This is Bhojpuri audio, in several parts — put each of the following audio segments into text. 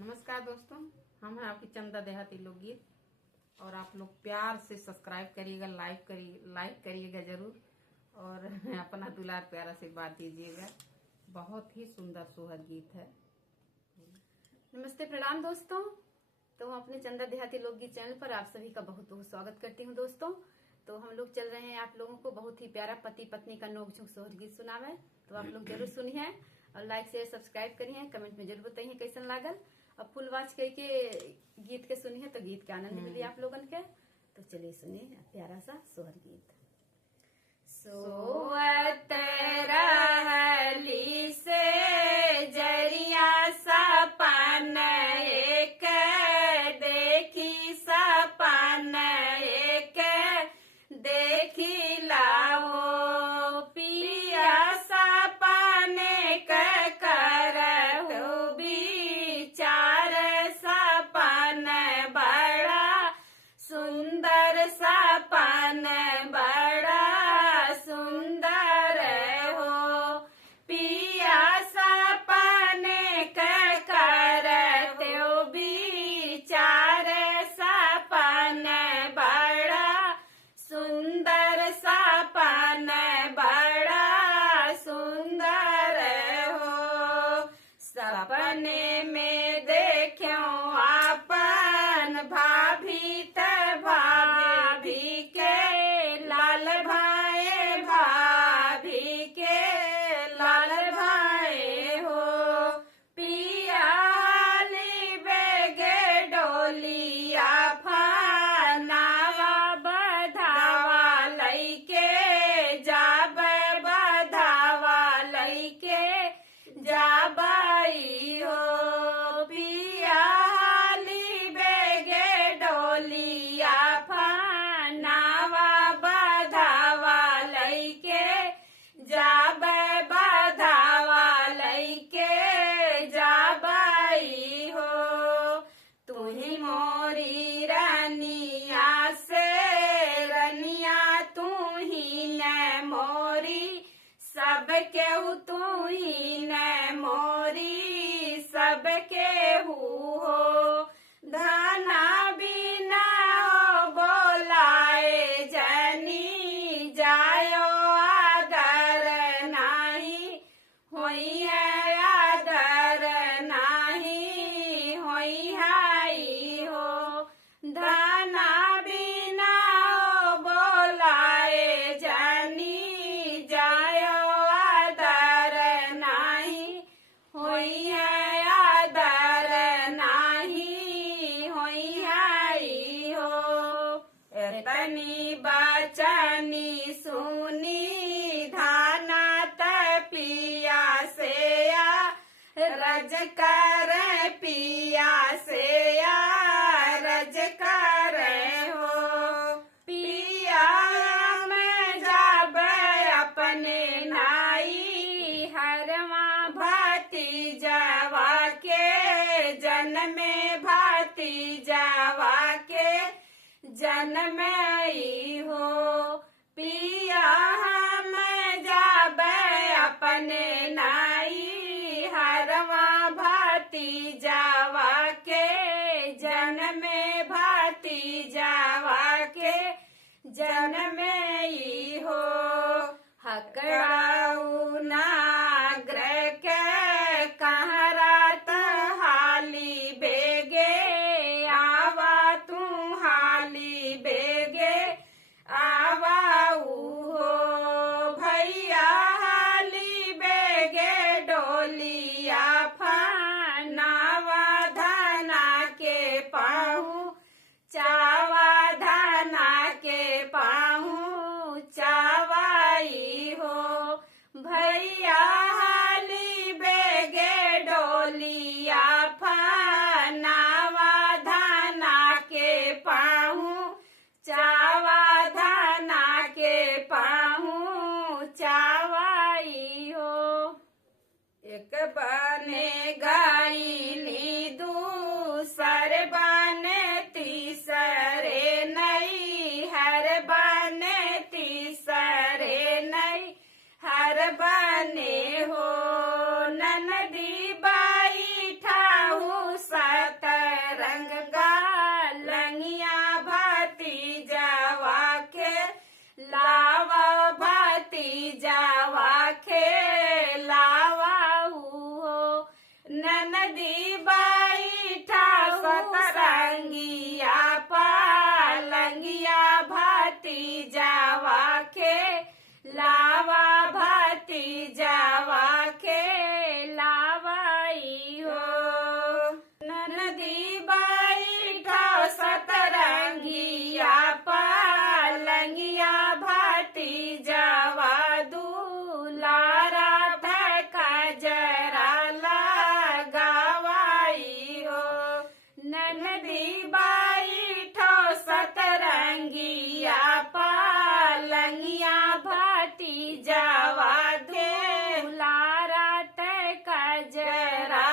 नमस्कार दोस्तों, हम हैं आपकी चंदा देहाती लोकगीत। और आप लोग प्यार से सब्सक्राइब करिएगा, लाइक करिएगा जरूर, और अपना दुलार प्यारा से बात दीजिएगा। बहुत ही सुंदर सुहाग गीत है। नमस्ते, प्रणाम दोस्तों। तो हम अपने चंदा देहाती लोकगीत चैनल पर आप सभी का बहुत बहुत स्वागत करती हूँ दोस्तों। तो हम लोग चल रहे हैं आप लोगों को बहुत ही प्यारा पति पत्नी का नोक झोंक सोहर गीत सुनावे। तो आप लोग जरूर सुनिए और लाइक शेयर सब्सक्राइब करिए, कमेंट में जरूर बताइए कैसन लागल। और फुल वाच करके गीत के सुनिए तो गीत के आनंद मिली आप लोगन के। तो चलिए सुनिए प्यारा सा सोहर गीत। सोवत रहली से जरिया सपन एक देखी, सपन एक देखी लाओ पिया, सपन करहु विचार, सपन बड़ा सुंदर, सपन बड़ा सुंदर हो पिया, सपन करते विचार, सपन बड़ा सुंदर, सपन बड़ा सुंदर हो। सपने में देखो अपन भाभी त भाभी के लाल भाई, भाभी के लाल भाई हो पिया, हाली बेगे डोलिया फनावा बधावा लैके जाब, बधावा लैके जाबाई हो पिया, हाली बेगे डोलिया फनावा बधावा लैके जाब, बधावा लैके जाबाई हो। तुही मोरी रनिया से रनिया, तुही न मोरी सबके तुही न मोरी सबके हो। धना बिना हो बोलाए जनी जायो, आदर नाही होई है, आदर नाही होई हाई हो। धना बिना हो बोलाए जनी जायो, आदर नाही होई है, आदर नाही होई हाई हो। एतनी बचनी सुनी धाना पिया से रज कर पिया से रज कर हो पिया, मैं जाब अपने नाई हरवा भाती जावा के जन्मे, भाती जावा के जन्मई हो पिया, मैं जाब अपने नाई हरवा भाती जावा के जन्मे, भाती जावा के जन्मई हो। हकड़ाऊ नाग्र के कहरा हाली बेगे आवा, तू हाली बेगे आवाऊ हो भैया, हाली बेगे डोलिया फनावा धना के पाहू चावा, धना के पाहू चावाई हो भैया, नदी बैठा सतरंगिया पालंगिया भतीजावा के लावा भतीजावा के लावाई हो। नदी बैठा सतरंगिया पालंगिया भतीजावा दुलारा जरा लगावाई हो। नदी बैठो सतरंगिया पालंगिया भतीजावा दुलारा जरा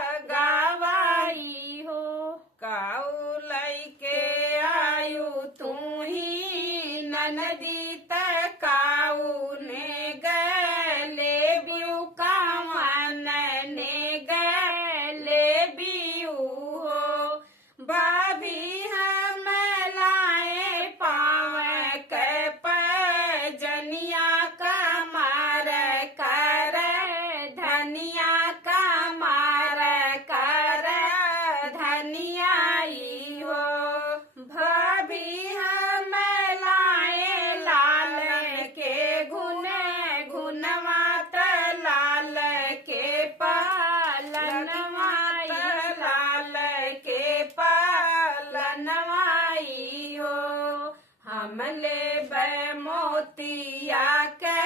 लगावाई हो। काऊ लैके आयु तू ही नदी तकाऊ ने गले बियू कामन ने गले बियू हो। भाभी हम लाए पाव के पजनिया कमार कर धनिया कमार कर धनियाई हो। भाभी हम लाए लाल के घुन घुनवात लाल के पालनवाई लाल के पालनवाई हो। हम ले मोतिया के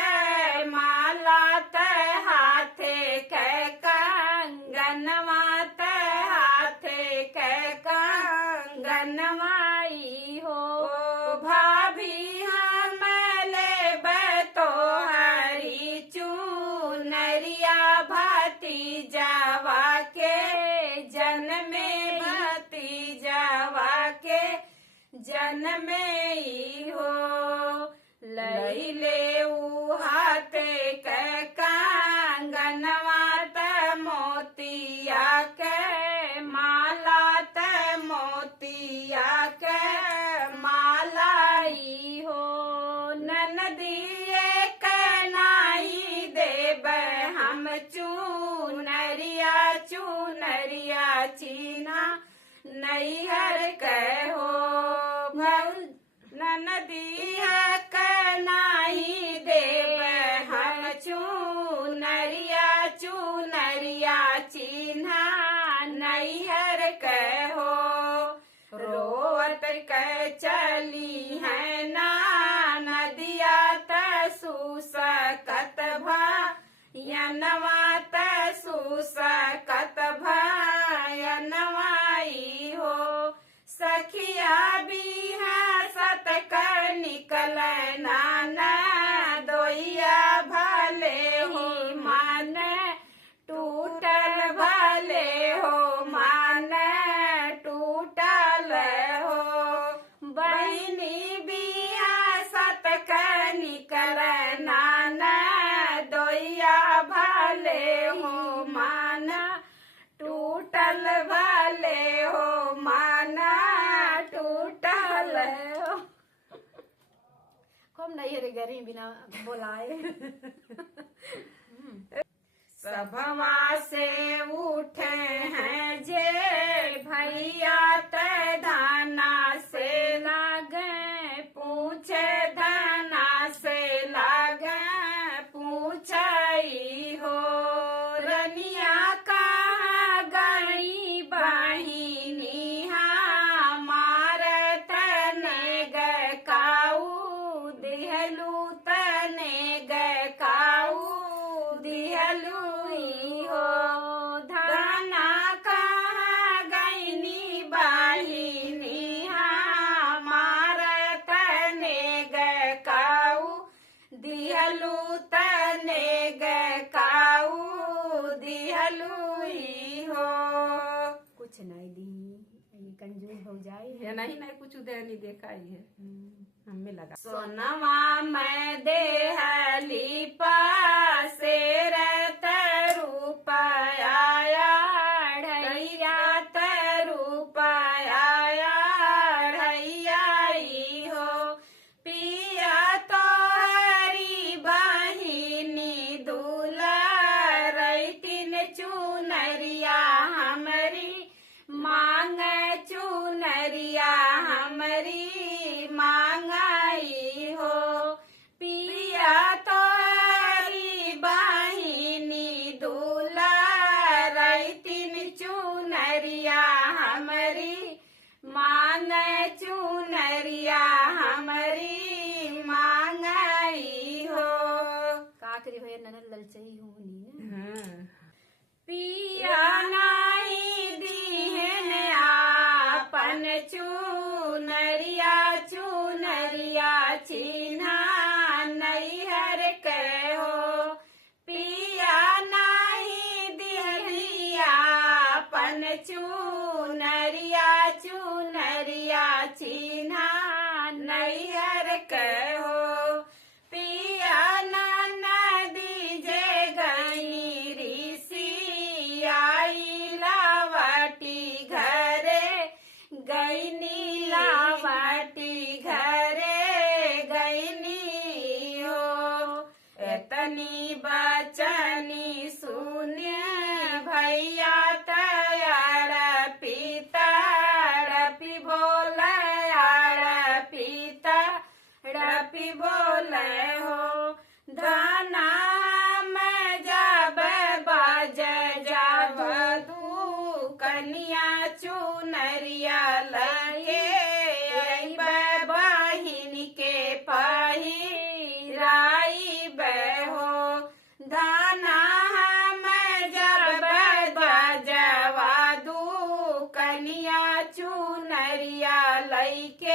माला ते हाथे के कंगनवा ते हाथे के कंगनवाई हो। भाभी हम ले तो हरी चूनरिया भतीजावा के जन्मे भतीजावा के जन्मे हो। लई ले हाथे के कंगनवा त मोतिया के माला त मोतिया के मालाई हो। ननदिए कनाई देब हम चूनरिया चूनरिया चीना नैहर कहो। ननदिया कनाई देब हम चूनरिया चूनरिया चिन्हा नैहर कहो। रोवत के चली है ना नदिया तसूसकत भयनवा तसूसकत भयनवाई हो। सखिया भी सत कर निकल नाना दोइया भले ही मान टूटल भले हो मान टूटल हो। बहनी बिया सत कर निकल नाना दोइया भले हो मान टूटल भले हो माना टूटल हो। खूब नहीं रे गरी बिना बोलाए। सभवा से उठे हैं जे भैया ते धाना से लागे पूछे धाना से लागे पूछई हो। रनिया कहाँ गई बहिनी हमार तने गकाऊ दिहलू तने गकाऊ दिहलू हो। धाना कहाँ गईनी बहिनी हमार तने गकाऊ दिहलू तने गकाऊ दिहलू हो। कुछ नहीं दी ये कंजूस हो जाए ये नहीं नहीं कुछ उधर नहीं देखा ही है। हमें लगा सोनवा मैं देहली पासे रत रूपया ढैया रूपया ढैयाई हो। पिया तो हरी बहिनी दूला रैतिन चुनरिया मांगे चुनरिया हमारी मांगई हो। का करी भैया ननद ललचई होनी ना। पिया नाही दीहन आपन चुनरिया चुनरिया चिन्हा नैहर के हो। पिया नाही दिहलिया अपन चुनरिया चुनरिया चिन्हा नैहर के हो। पिया नदी जे गई ऋषि आई लावटी घरे गईनी लावटी घरे गईनी हो। एतनी बचनी सुने भैया तैयार पिता रपी बोले पिता रपी बोले हो। धना में जब बाज जब दू कन्या चुनरिया लगे बहिन के पहिराई हो। धना में जब बजवा दू कन्या चुनरिया लैके